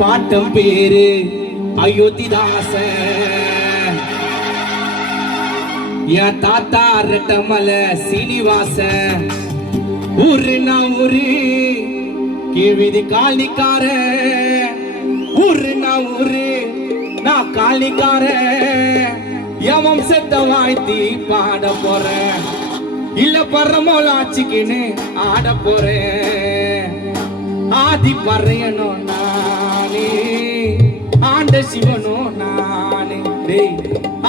Bottom பேரு அயோத்திதாச என் தாத்தா ரெட்டமலை சீனிவாச ஊருனா ஊரு கீழ்விதி காலிக்கார ஊருனா ஊரு நான் காலிக்கார என் வம்சத்தை வாழ்த்தி பாட போறேன் இல்ல பரமோலாச்சிக்கின்னு ஆட போறேன் ஆதி பறையனோ நானே ஆண்ட சிவனோ நானே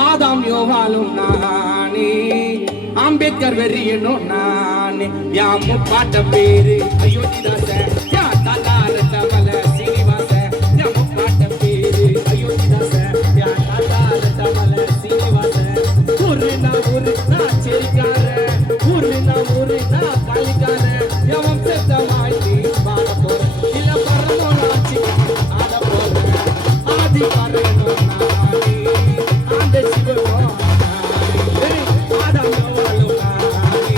ஆதாம் யோவாலும் நானே அம்பேத்கர் வெறியனோ நானே யாம் பாட்ட பேரு அயோத்திதாச யா தாத்தா ரெட்டமலை சீனிவாச யாம் பாட்ட பேரு அயோத்திதாச யா தாத்தா ரெட்டமலை சீனிவாச ஊருனா ஊரு நான் செரிக்கார ஊருனா ஊரு நான் காலிக்கார என் வம்சத்தை வாழ்த்தி வாழ போறேன் இல்ல பரமோலாச்சி ஆட போறேன் ஆதி பறையனோ நானே ஆண்ட சிவனோ நானே ஆதாம் யோவாலும் நானே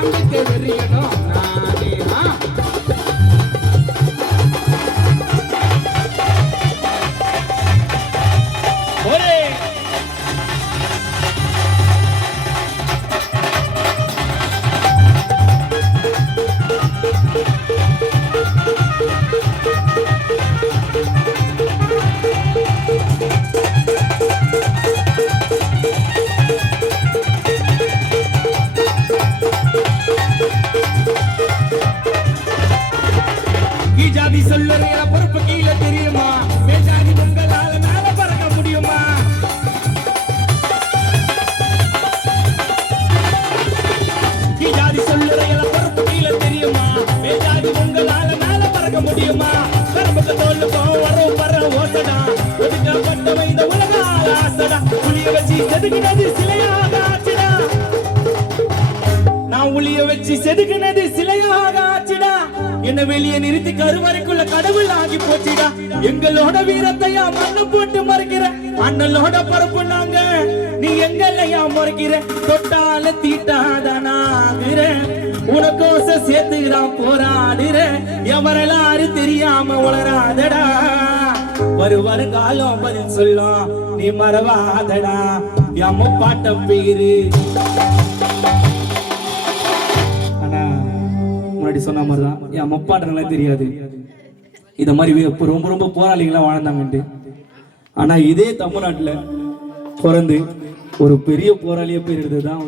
அம்பேத்கர் வெறியனோ நானே ஒரே ஜாதி சொல்லுற பொறுப்பு கீழே தெரியுமா மேஜாதி உங்களால மேல பறக்க முடியுமா ஜாதி சொல்லுற பொறுப்பு கீழே தெரியுமா மேஜாதி உங்களால மேல பறக்க முடியுமா கரும்புக்கு தோல்லுக்கும் வரும் பற ஓசடா ஒதுக்கப்பட்டவை இந்த உலக ஆசடா புளிய வச்சு செதுக்கினது சிலையாக ஆச்சுடா நான் உளிய வச்சு செதுக்கினது சிலையாக ஆச்சுடா என்ன வெளியே நிறுத்தி கருவறைக்குள்ள கடவுள் ஆகி போச்சுடா எங்களோட வீரத்தையா மண்ணு போட்டு மறைக்கிற அண்ணலோட பரப்பு நாங்க நீ எங்களையா மறைக்கிற தொட்டால தீட்டாதனாகிற உனக்கோச சேர்த்துதான் போராடுற எவரெல்லாரு தெரியாம உளராதடா வருங்காலம் பதில் சொல்லும் நீ மறவாதடா எம்ம பாட்டம் பேரு சொன்ன மாதிரிதான் என் முப்பாட்டங்களே தெரியாது இத மாதிரி ரொம்ப ரொம்ப போராளிகளா வாழ்ந்தாங்கன்ட்டு ஆனா இதே தமிழ்நாட்டுல பிறந்து ஒரு பெரிய போராளிய பேர் எடுத்ததுதான்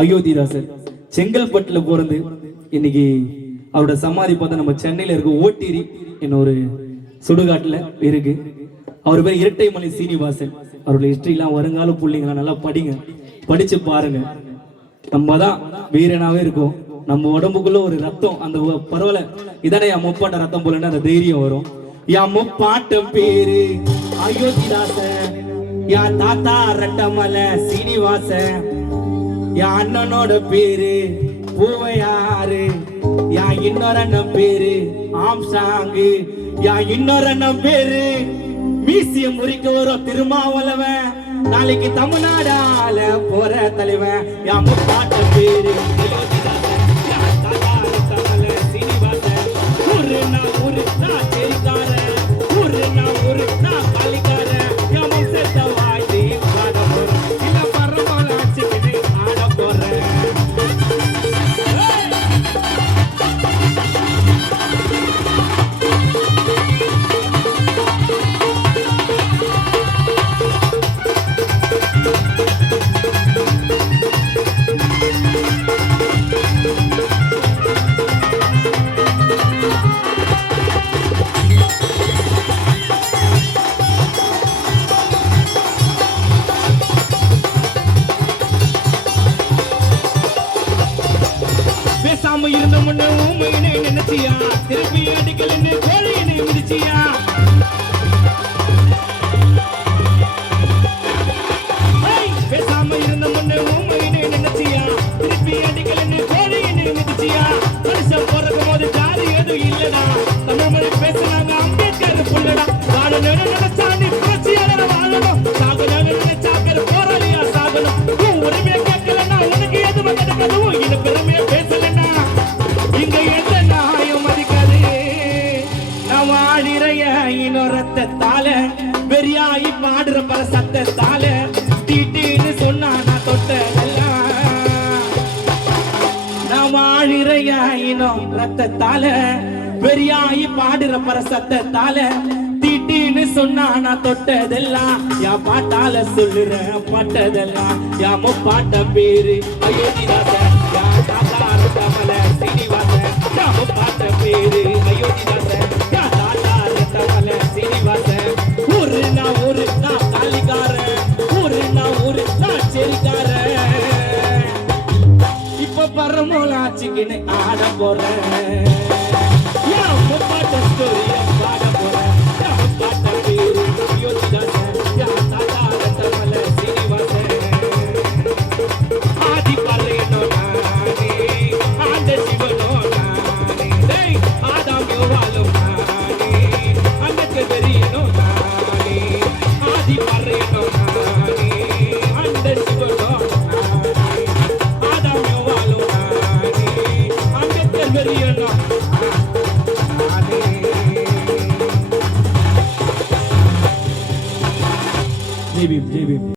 அயோத்திதாசர் செங்கல்பட்டுல பிறந்து இன்னைக்கு அவரோட சமாதி பார்த்தா நம்ம சென்னையில இருக்க ஓட்டிரி இன்னொரு சுடுகாட்டுல இருக்கு. அவர் பேர் இரட்டைமலை சீனிவாசன். அவரோட ஹிஸ்டரி எல்லாம் வருங்கால புள்ளிங்களா நல்லா படிங்க, படிச்சு பாருங்க. நம்ம தான் வீரனாவே இருக்கும். நம்ம உடம்புக்குள்ள ஒரு ரத்தம், அந்த பரவாயில்ல இதானே என் முப்பாட்ட ரத்தம் போலன்னு அந்த தைரியம் வரும். என் முப்பாட்டம் பேரு அயோத்திதாச, என் தாத்தா ரெட்டமலை சீனிவாச, என் அண்ணனோட பேரு பூவையாறு, என் இன்னொரு அண்ணன் பேரு ஆம்சாங்கு, என் இன்னொரு அண்ணன் பேரு மியூசியம் முறிக்க வரும் திருமாவளவன், நாளைக்கு தமிழ்நாடால போற தலைவன். என் முப்பாட்டம் பேரு இருந்த முன்ன ஊமையினை நினைச்சியா, திருப்பி அடிக்கலன்னு கோழியினை மிதிச்சியா, பேசாம இருந்த முன்ன ஊமையினை நினைச்சியா, திருப்பி அடிக்கலன்னு கோழியினை மிதிச்சியா, மனுஷன் பிறக்கும் போது ஜாதி எதுவும் இல்லடா, தமிழ் மொழி பேசுனாங்க அம்பேத்கர் புள்ளடா, வாழணும் நினைச்சா நீ புரட்சியாளர் வாழணும், சாகணும் நினைச்சாக்கிற போராளியா சாகணும், உரிமையை கேட்கலன்னா உனக்கு எதுவும் கிடைக்கணும், இது பெருமையா பேசலன்னா இங்க எந்த நாயும் மதிக்காது, நான் வாழிறைய சொன்னா நான் தொட்டதெல்லாம் நாம் ஆழிரையாயினோம் ரத்தத்தால பெரியாயி பாடுற பரசத்தால தீட்டின்னு சொன்னா நான் தொட்டதெல்லாம் என் பாட்டால சொல்லுற பட்டதெல்லாம் என் முப்பாட்ட பேரு அயோத்திதாசன் என் தாத்தா ரத்தமல சீனிவாசன் என் முப்பாட்ட பேரு அயோத்திதாசன் என் தாத்தா ரத்தமல சீனிவாசன் ஒரு நான் காலிக்காரன் ஒரு நான் செரிக்காரன் இப்ப பரமோலாச்சிக்கின்னு ஆட போறேன் முப்பாட்ட ஸ்டோரிய பாட போறேன் முப்பாட்ட பேரு யோசிதாசன் தாத்தா ரத்தமல சீனிவாசன் ஆதி பறையனோ நானே ஆண்ட சிவனோ நானே ஆதாம் யோவாலும் நானே அண்டக்கு பெரியனோ நானே ஆதி பறையனோ நானே ஆண்ட சிவனோ நானே ஆதாம் யோவாலும் நானே அண்டக்கு பெரியனோ ஜெய் பீம் ஜெய் பீம்